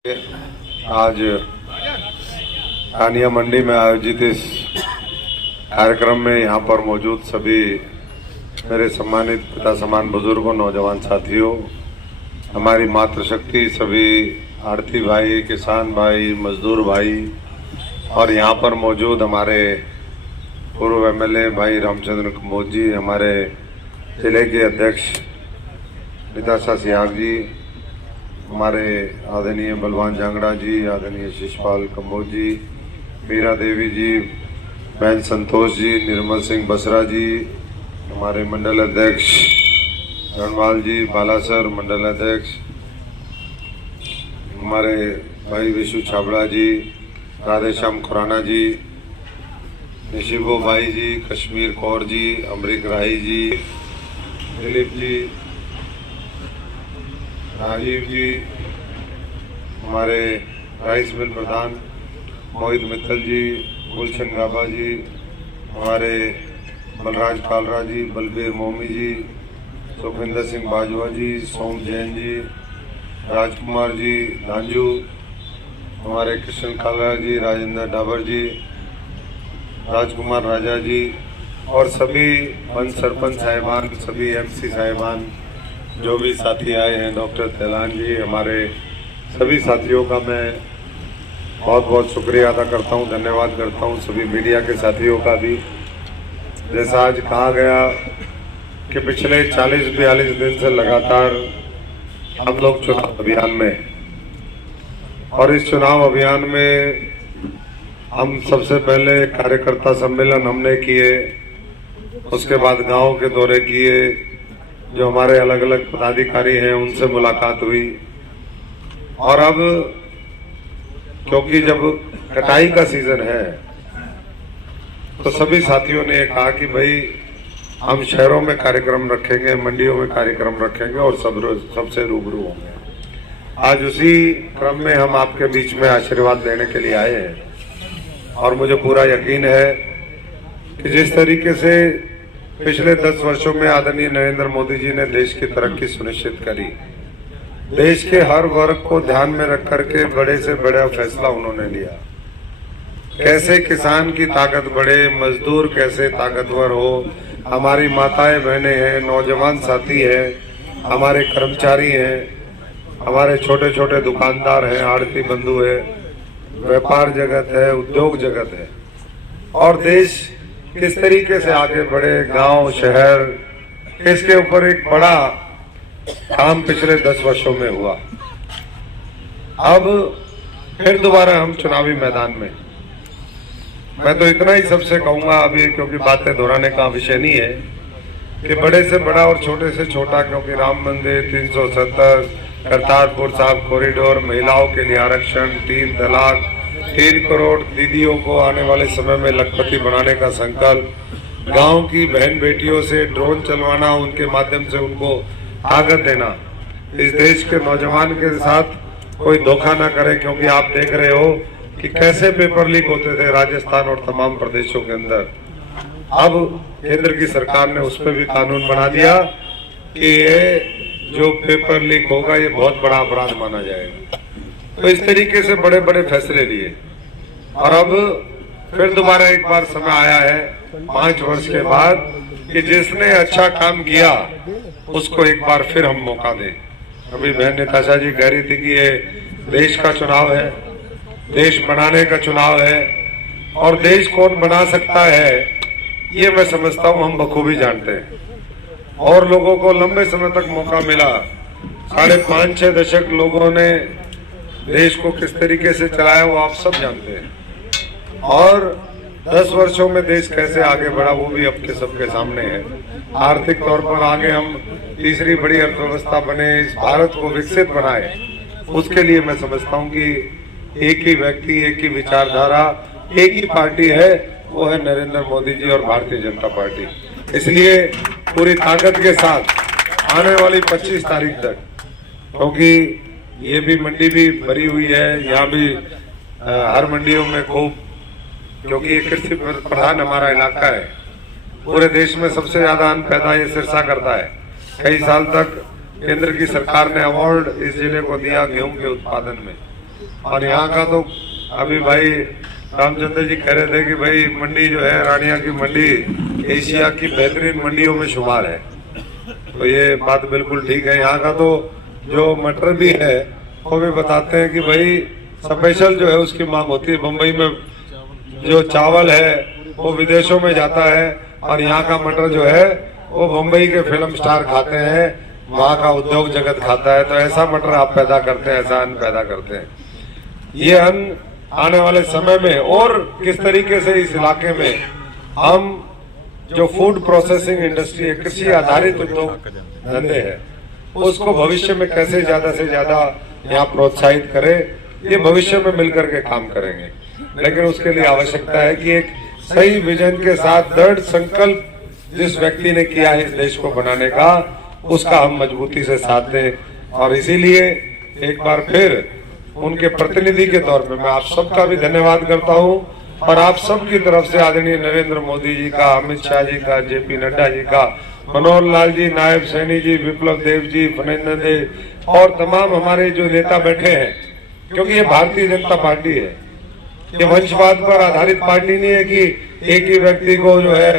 आज कानिया मंडी में आयोजित इस कार्यक्रम में यहाँ पर मौजूद सभी मेरे सम्मानित पिता समान बुजुर्गों, नौजवान साथियों, हमारी मातृशक्ति, सभी आड़ती भाई, किसान भाई, मजदूर भाई और यहाँ पर मौजूद हमारे पूर्व एमएलए भाई रामचंद्र कम्बोज जी, हमारे जिले के अध्यक्ष निताशा सियाग जी, हमारे आदरणीय बलवान जांगड़ा जी, आदरणीय शिषपाल कम्बोज जी, मीरा देवी जी, बहन संतोष जी, निर्मल सिंह बसरा जी, हमारे मंडल अध्यक्ष रणवाल जी, बालासर मंडल अध्यक्ष, हमारे भाई विशु छाबड़ा जी, राधेश्याम खुराना जी, निशिबो भाई जी, कश्मीर कौर जी, अमरीक राही जी, दिलीप जी, राजीव जी, हमारे राइस मिल प्रधान मोहित मित्तल जी, गुलशन गाबा जी, हमारे बलराज कालरा जी, बलबीर मोमी जी, सुखविंदर सिंह बाजवा जी, सोम जैन जी, राजकुमार जी धांजू, हमारे कृष्ण कालरा जी, राजेंद्र डाबर जी, राजकुमार राजा जी और सभी पंच सरपंच साहिबान, सभी एमसी साहिबान, जो भी साथी आए हैं, डॉक्टर तेलान जी, हमारे सभी साथियों का मैं बहुत बहुत शुक्रिया अदा करता हूं, धन्यवाद करता हूं। सभी मीडिया के साथियों का भी। जैसा आज कहा गया कि पिछले 40-42 दिन से लगातार हम लोग चुनाव अभियान में, और इस चुनाव अभियान में हम सबसे पहले कार्यकर्ता सम्मेलन हमने किए, उसके बाद गांव के दौरे किए, जो हमारे अलग अलग पदाधिकारी हैं उनसे मुलाकात हुई, और अब क्योंकि जब कटाई का सीजन है तो सभी साथियों ने कहा कि भाई हम शहरों में कार्यक्रम रखेंगे, मंडियों में कार्यक्रम रखेंगे और सबसे रूबरू होंगे। आज उसी क्रम में हम आपके बीच में आशीर्वाद देने के लिए आए हैं और मुझे पूरा यकीन है कि जिस तरीके से पिछले 10 वर्षों में आदरणीय नरेंद्र मोदी जी ने देश की तरक्की सुनिश्चित करी, देश के हर वर्ग को ध्यान में रख करके बड़े से बड़ा फैसला उन्होंने लिया। कैसे किसान की ताकत बढ़े, मजदूर कैसे ताकतवर हो, हमारी माताएं बहनें हैं, नौजवान साथी हैं, हमारे कर्मचारी हैं, हमारे छोटे छोटे दुकानदार हैं, आड़ती बंधु है, व्यापार जगत है, उद्योग जगत है, और देश किस तरीके से आगे बढ़े, गांव शहर, इसके ऊपर एक बड़ा काम पिछले 10 वर्षों में हुआ। अब फिर दोबारा हम चुनावी मैदान में। मैं तो इतना ही सबसे कहूंगा अभी, क्योंकि बातें दोहराने का विषय नहीं है, कि बड़े से बड़ा और छोटे से छोटा, क्योंकि राम मंदिर, 370, करतारपुर साहब कॉरिडोर, महिलाओं के लिए आरक्षण, 3 तलाक, 3 करोड़ दीदियों को आने वाले समय में लखपति बनाने का संकल्प, गांव की बहन बेटियों से ड्रोन चलवाना, उनके माध्यम से उनको ताकत देना, इस देश के नौजवान के साथ कोई धोखा ना करे, क्योंकि आप देख रहे हो कि कैसे पेपर लीक होते थे राजस्थान और तमाम प्रदेशों के अंदर। अब केंद्र की सरकार ने उस पर भी कानून बना दिया कि ये जो पेपर लीक होगा ये बहुत बड़ा अपराध माना जाएगा। तो इस तरीके से बड़े बड़े फैसले लिए, और अब फिर दोबारा एक बार समय आया है 5 वर्ष के बाद कि जिसने अच्छा काम किया उसको एक बार फिर हम मौका दें। अभी बहन निताशा जी कह रही थी कि ये देश का चुनाव है, देश बनाने का चुनाव है, और देश कौन बना सकता है ये मैं समझता हूँ हम बखूबी जानते हैं। और लोगों को लंबे समय तक मौका मिला, 5.5-6 दशक लोगों ने देश को किस तरीके से चलाया वो आप सब जानते हैं, और 10 वर्षों में देश कैसे आगे बढ़ा वो भी अब के सबके सामने है। आर्थिक तौर पर आगे हम तीसरी बड़ी अर्थव्यवस्था बने, इस भारत को विकसित बनाए, उसके लिए मैं समझता हूँ कि एक ही व्यक्ति, एक ही विचारधारा, एक ही पार्टी है, वो है नरेंद्र मोदी जी और भारतीय जनता पार्टी। इसलिए पूरी ताकत के साथ आने वाली 25 तारीख तक, क्योंकि ये भी मंडी भी भरी हुई है, यहाँ भी हर मंडियों में खूब, क्योंकि ये कृषि प्रधान हमारा इलाका है, पूरे देश में सबसे ज्यादा अन्न पैदा ये सिरसा करता है। कई साल तक केंद्र की सरकार ने अवार्ड इस जिले को दिया गेहूं के उत्पादन में, और यहाँ का तो अभी भाई रामचंद्र जी कह रहे थे कि भाई मंडी जो है रानिया की मंडी एशिया की बेहतरीन मंडियों में शुमार है, तो ये बात बिल्कुल ठीक है। यहाँ का तो जो मटर भी है वो भी बताते हैं कि भाई स्पेशल जो है उसकी मांग होती है। बम्बई में जो चावल है वो विदेशों में जाता है और यहाँ का मटर जो है वो बम्बई के फिल्म स्टार खाते हैं, वहाँ का उद्योग जगत खाता है। तो ऐसा मटर आप पैदा करते हैं, ऐसा अन्न पैदा करते हैं। ये अन्न आने वाले समय में और किस तरीके से इस इलाके में हम जो फूड प्रोसेसिंग इंडस्ट्री है, कृषि आधारित उद्योग धंधे है, उसको भविष्य में कैसे ज्यादा से ज्यादा यहाँ प्रोत्साहित करें, ये भविष्य में मिलकर के काम करेंगे। लेकिन उसके लिए आवश्यकता है कि एक सही विजन के साथ दृढ़ संकल्प जिस व्यक्ति ने किया है इस देश को बनाने का, उसका हम मजबूती से साथ दें। और इसीलिए एक बार फिर उनके प्रतिनिधि के तौर पे मैं आप सबका भी धन्यवाद करता हूं और आप सबकी तरफ से आदरणीय नरेंद्र मोदी जी का, अमित शाह जी का, जेपी नड्डा जी का, मनोहर लाल जी, नायब सैनी जी, विप्लव देव जी, फनेंद्र देव और तमाम हमारे जो नेता बैठे हैं, क्योंकि ये भारतीय जनता पार्टी है, ये वंशवाद पर आधारित पार्टी नहीं है कि एक ही व्यक्ति को जो है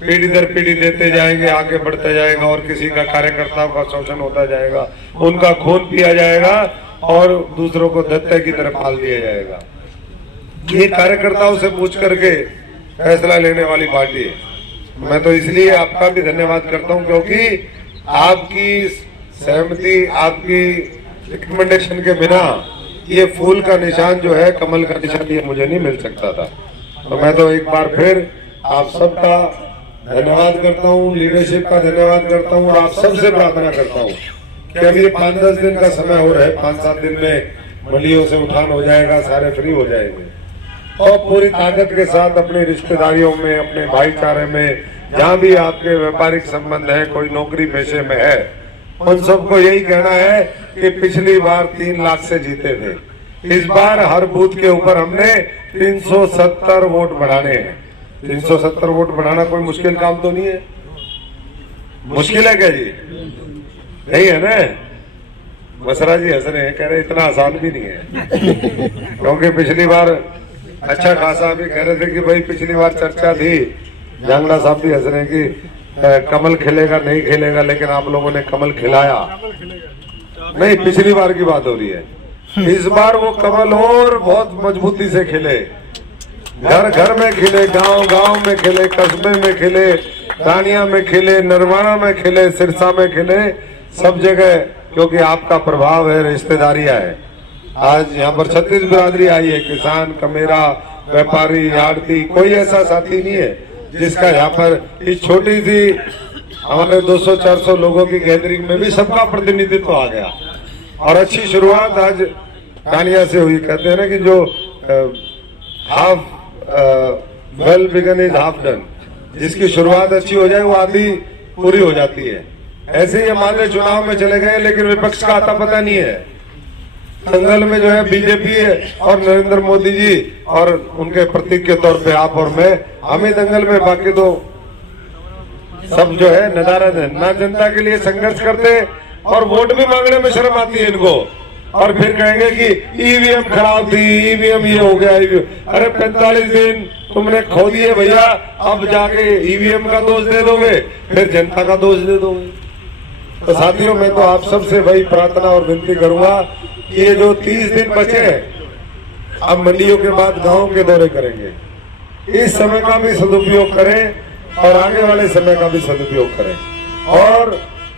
पीढ़ी दर पीढ़ी देते जाएंगे, आगे बढ़ते जाएगा और किसी का कार्यकर्ताओं का शोषण होता जाएगा, उनका खून पिया जाएगा और दूसरों को दत्ते की तरफ पाल दिया जाएगा। ये कार्यकर्ताओं से पूछ करके फैसला लेने वाली पार्टी है। मैं तो इसलिए आपका भी धन्यवाद करता हूं क्योंकि आपकी सहमति, आपकी रिकमेंडेशन के बिना ये फूल का निशान जो है, कमल का निशान, ये मुझे नहीं मिल सकता था। तो मैं तो एक बार फिर आप सबका धन्यवाद करता हूँ, लीडरशिप का धन्यवाद करता हूँ और आप सबसे प्रार्थना करता हूँ कि अभी 5-10 दिन का समय हो रहा है, 5-7 दिन में मंडियों से उठान हो जाएगा, सारे फ्री हो जाएंगे और पूरी ताकत के साथ अपनी रिश्तेदारियों में, अपने भाईचारे में, जहाँ भी आपके व्यापारिक संबंध है, कोई नौकरी पेशे में है, उन सबको यही कहना है कि पिछली बार 3 लाख से जीते थे, इस बार हर बूथ के ऊपर हमने 370 वोट बढ़ाने हैं। 370 वोट बढ़ाना कोई मुश्किल काम तो नहीं है। मुश्किल है क्या जी? नहीं है ना? मसरा जी हंस रहे हैं, कह रहे इतना आसान भी नहीं है क्योंकि पिछली बार अच्छा खासा भी कह रहे थे कि भाई पिछली बार चर्चा थी, जांगड़ा साहब भी हंस रहे हैं कि कमल खिलेगा नहीं खिलेगा, लेकिन आप लोगों ने कमल खिलाया नहीं। पिछली बार की बात हो रही है, इस बार वो कमल और बहुत मजबूती से खिले, घर घर में खिले, गांव गांव में खिले, कस्बे में खिले, रानिया में खिले, नरवाना में खिले, सिरसा में खिले, सब जगह, क्योंकि आपका प्रभाव है, रिश्तेदारियां है। आज यहाँ पर 36 बिरादरी आई है, किसान, कमेरा, व्यापारी, आड़ती, कोई ऐसा साथी नहीं है जिसका यहाँ पर इस छोटी सी हमारे 200-400 लोगों की गैदरिंग में भी सबका प्रतिनिधित्व आ गया। और अच्छी शुरुआत आज रानिया से हुई। कहते हैं ना कि जो half well begun is half done, जिसकी शुरुआत अच्छी हो जाए वो आधी पूरी हो जाती है। ऐसे ही हमारे चुनाव में चले गए, लेकिन विपक्ष का आता पता नहीं है। दंगल में जो है बीजेपी है और नरेंद्र मोदी जी और उनके प्रतीक के तौर पे आप और मैं, हम ही दंगल में, बाकी तो सब जो है नदारद है। ना जनता के लिए संघर्ष करते और वोट भी मांगने में शर्म आती है इनको, और फिर कहेंगे कि ईवीएम खराब थी, ईवीएम ये हो गया। अरे 45 दिन तुमने खो दिए भैया, अब जाके ईवीएम का दोष दे दोगे, फिर जनता का दोष दे दोगे। तो साथियों, मैं तो आप सबसे वही प्रार्थना और विनती करूंगा कि ये जो 30 दिन बचे हैं, अब मंडियों के बाद गांव के दौरे करेंगे, इस समय का भी सदुपयोग करें और आगे वाले समय का भी सदुपयोग करें और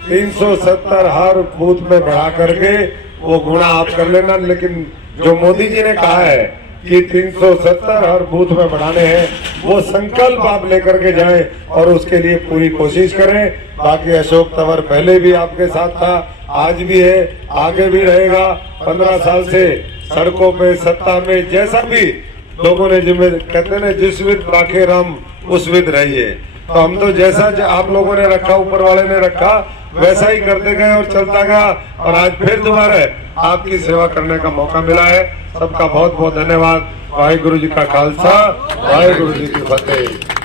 370 हर बूथ में बढ़ा करके वो गुणा आप कर लेना। लेकिन जो मोदी जी ने कहा है कि 370 हर बूथ में बढ़ाने हैं, वो संकल्प आप लेकर के जाएं और उसके लिए पूरी कोशिश करें। बाकी अशोक तंवर पहले भी आपके साथ था, आज भी है, आगे भी रहेगा। 15 साल से सड़कों पे, सत्ता में, जैसा भी लोगों ने कहते ना, जिस विद राखे राम उस विद रहिए। तो हम तो जैसा आप लोगों ने रखा, ऊपर वाले ने रखा, वैसा ही करते गए और चलता गया और आज फिर दोबारा आपकी सेवा करने का मौका मिला है। सबका बहुत बहुत धन्यवाद। वाहिगुरु जी का खालसा, वाहिगुरु जी की फतेह।